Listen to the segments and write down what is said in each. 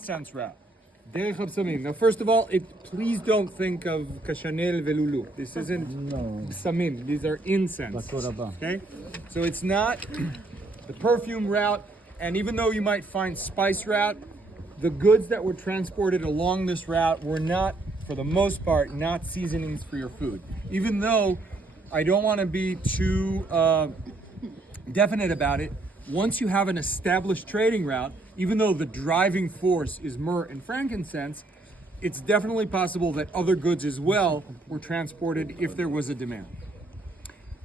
incense route. Derech Samim. Now, first of all, please don't think of Kashanel Velulu. This isn't Samim. These are incense. Okay? So it's not the perfume route, and even though you might find spice route, the goods that were transported along this route were not, for the most part, not seasonings for your food. Even though I don't want to be too definite about it, once you have an established trading route, even though the driving force is myrrh and frankincense, it's definitely possible that other goods as well were transported if there was a demand.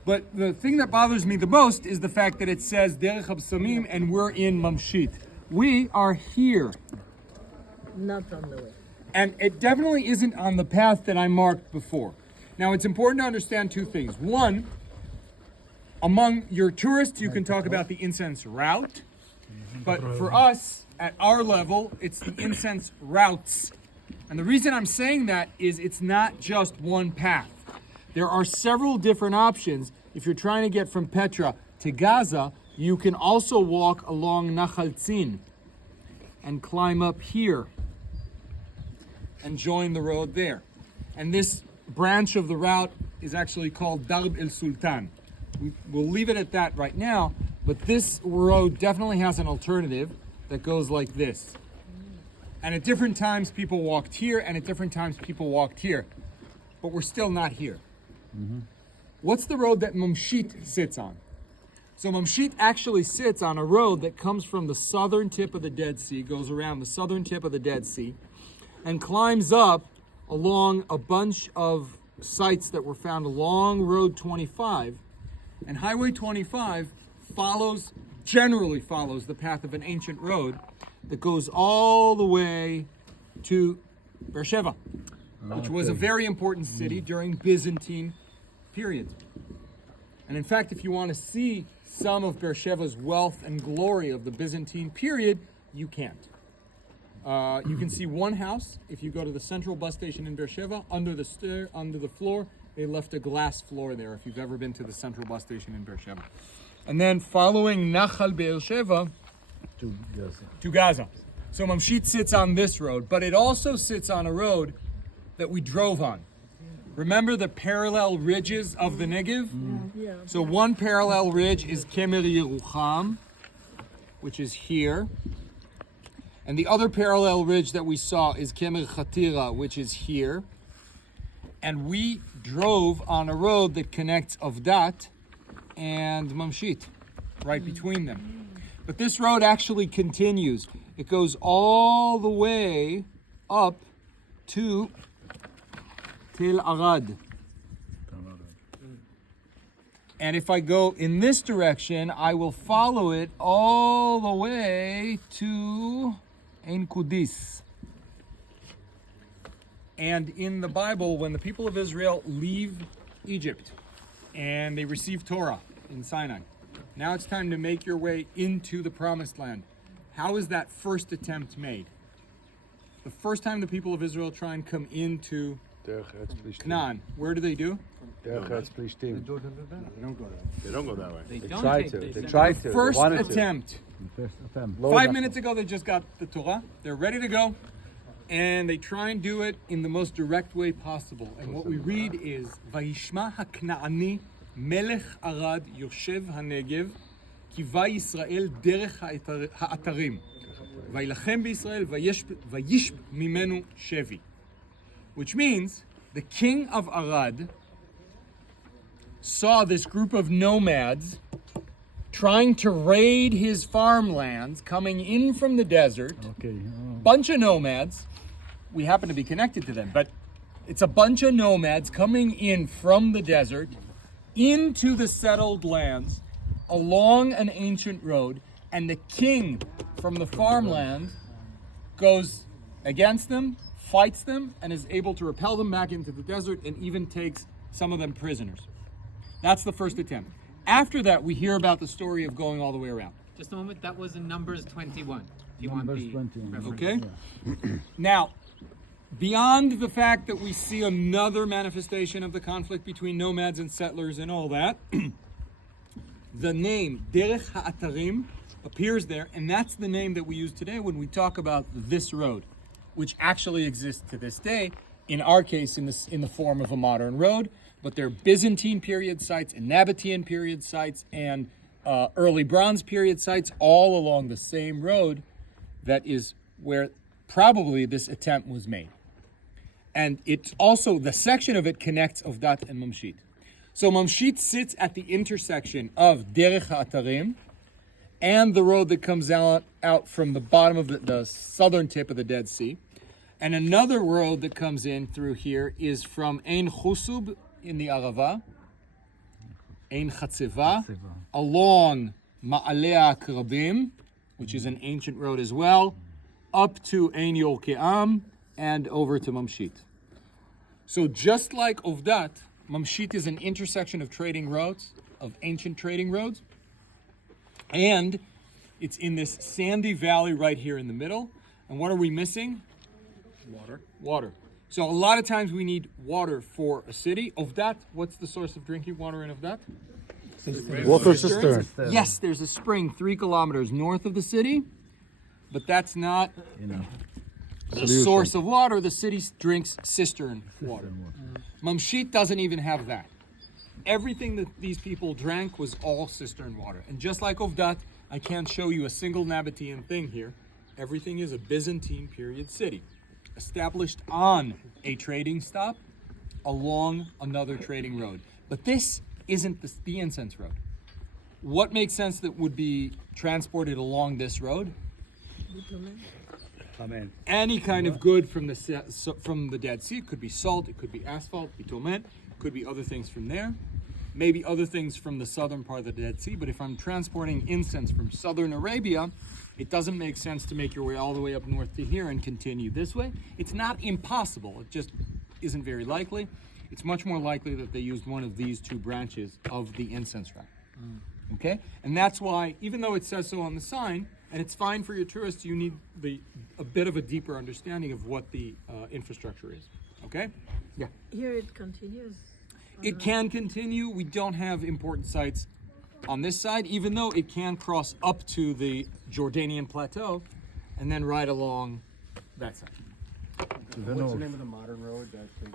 But the thing that bothers me the most is the fact that it says Derech Samim and we're in Mamshit. We are here. Not on the way. And it definitely isn't on the path that I marked before. Now, it's important to understand two things. One, among your tourists, you can talk about the incense route. But for us, at our level, it's the incense routes. And the reason I'm saying that is it's not just one path. There are several different options. If you're trying to get from Petra to Gaza, you can also walk along Nachal Tzin and climb up here and join the road there. And this branch of the route is actually called Darb el Sultan. We'll leave it at that right now, but this road definitely has an alternative that goes like this. And at different times people walked here, and at different times people walked here. But we're still not here. What's the road that Mamshit sits on? So Mamshit actually sits on a road that comes from the southern tip of the Dead Sea, goes around the southern tip of the Dead Sea, and climbs up along a bunch of sites that were found along Road 25. And Highway 25 generally follows the path of an ancient road that goes all the way to Beersheba, which was a very important city during Byzantine period. And in fact, if you want to see some of Beersheba's wealth and glory of the Byzantine period, you can't. You can see one house if you go to the central bus station in Beersheba. Under the floor, they left a glass floor there if you've ever been to the central bus station in Beersheba. And then following Nachal Beersheba to Gaza. So Mamshit sits on this road, but it also sits on a road that we drove on. Remember the parallel ridges of the Negev? Yeah. So one parallel ridge is Kemer Yerucham, which is here. And the other parallel ridge that we saw is Kemer Chatira, which is here. And we drove on a road that connects Avdat and Mamshit, right between them. But this road actually continues. It goes all the way up to Tel Arad. And if I go in this direction, I will follow it all the way to Ein Kudis. And in the Bible, when the people of Israel leave Egypt and they receive Torah in Sinai, now it's time to make your way into the Promised Land. How is that first attempt made? The first time the people of Israel try and come into Canaan, where do? They don't go that way. They try to. First They wanted attempt. to. 5 minutes ago, they just got the Torah. They're ready to go. And they try and do it in the most direct way possible. And what we read is, Vayishma haknaani melech Arad yoshev hanegev kiva Yisrael derech ha'atarim vayilachem b'Yisrael vayish mimenu shevi. Which means, the king of Arad saw this group of nomads trying to raid his farmlands, coming in from the desert. Bunch of nomads. We happen to be connected to them, but it's a bunch of nomads coming in from the desert into the settled lands along an ancient road, and the king from the farmland goes against them, fights them, and is able to repel them back into the desert and even takes some of them prisoners. That's the first attempt. After that, we hear about the story of going all the way around. Just a moment, that was in Numbers 21. If you want the 21. reference. Okay? Now, beyond the fact that we see another manifestation of the conflict between nomads and settlers and all that, the name Derech HaAtarim appears there, and that's the name that we use today when we talk about this road, which actually exists to this day, in our case in the form of a modern road, but they're Byzantine period sites and Nabatean period sites and early Bronze period sites all along the same road that is where probably this attempt was made. And it's also, the section of it connects Ovdat and Mamshit. So Mamshit sits at the intersection of Derech HaAtarim and the road that comes out from the bottom of the southern tip of the Dead Sea. And another road that comes in through here is from Ein Chusub in the Arava, Ein Chatzeva, along Ma'aleh Akrabim, which is an ancient road as well, up to Ein Yorkeam and over to Mamshit. So just like Ovdat, Mamshit is an intersection of trading roads, of ancient trading roads, and it's in this sandy valley right here in the middle. And what are we missing? Water. So a lot of times we need water for a city. Ovdat, what's the source of drinking water in Ovdat? Water cistern. Yes, there's a spring 3 kilometers north of the city, but that's not the source of water. The city drinks cistern water. Mamshit doesn't even have that. Everything that these people drank was all cistern water. And just like Ovdat, I can't show you a single Nabatean thing here. Everything is a Byzantine period city, established on a trading stop along another trading road. But this isn't the incense road. What makes sense that would be transported along this road? Amen. Any kind of good from the Dead Sea. It could be salt, it could be asphalt, bitumen, could be other things from there. Maybe other things from the southern part of the Dead Sea. But if I'm transporting incense from southern Arabia, it doesn't make sense to make your way all the way up north to here and continue this way. It's not impossible. It just isn't very likely. It's much more likely that they used one of these two branches of the incense route. Okay? And that's why, even though it says so on the sign, and it's fine for your tourists, you need a bit of a deeper understanding of what the infrastructure is. Okay? Yeah. Here it continues. It can continue. We don't have important sites on this side, even though it can cross up to the Jordanian plateau and then right along that side. What's the name of the modern road?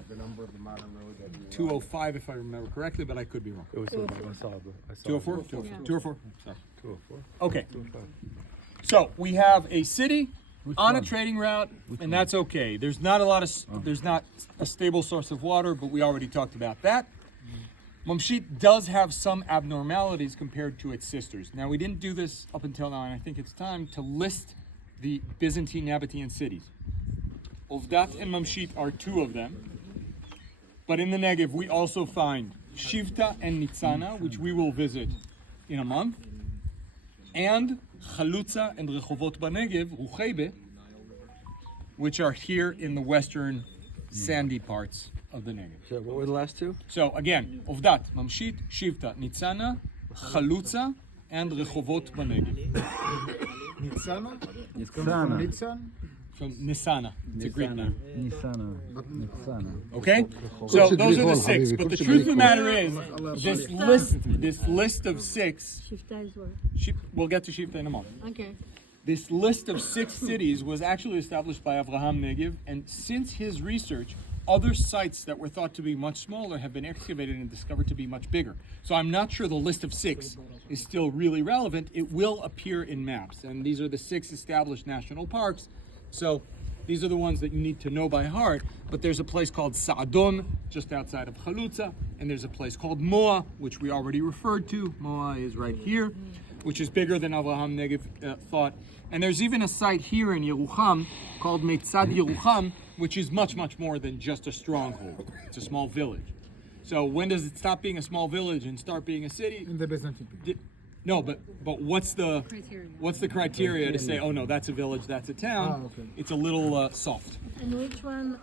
The number of the modern road that you 205, if I remember correctly, but I could be wrong. It was I saw it. 204? Yeah. 204? Sorry. 204. Okay. So we have a city on a trading route, and that's okay. There's not a stable source of water, but we already talked about that. Mamshit does have some abnormalities compared to its sisters. Now, we didn't do this up until now, and I think it's time to list the Byzantine Nabatean cities. Ovdat and Mamshit are two of them. But in the Negev, we also find Shivta and Nitzana, which we will visit in a month, and Chalutza and Rechovot Banegev, Ruchebe, which are here in the western sandy parts of the Negev. So what were the last two? So again, Ovdat, Mamshit, Shivta, Nitzana, Chalutza, and Rechovot Banegev. Nitzana? Nitzana. From Nisana. It's a Greek name. Nitzana. Okay? So those are the 6. But the truth of the matter is, this list of 6, Shifta is what? we'll get to Shifta in a moment. Okay. This list of 6 cities was actually established by Avraham Negev, and since his research, other sites that were thought to be much smaller have been excavated and discovered to be much bigger. So I'm not sure the list of 6 is still really relevant. It will appear in maps, and these are the 6 established national parks. So these are the ones that you need to know by heart. But there's a place called Sa'adon, just outside of Chalutza, and there's a place called Moa, which we already referred to. Moa is right here, which is bigger than Avraham Negev thought. And there's even a site here in Yerucham called Meitzad Yerucham, which is much, much more than just a stronghold. It's a small village. So when does it stop being a small village and start being a city? In the Byzantine period. No, but what's the criteria to say, oh no, that's a village, that's a town? Okay. It's a little soft. And which one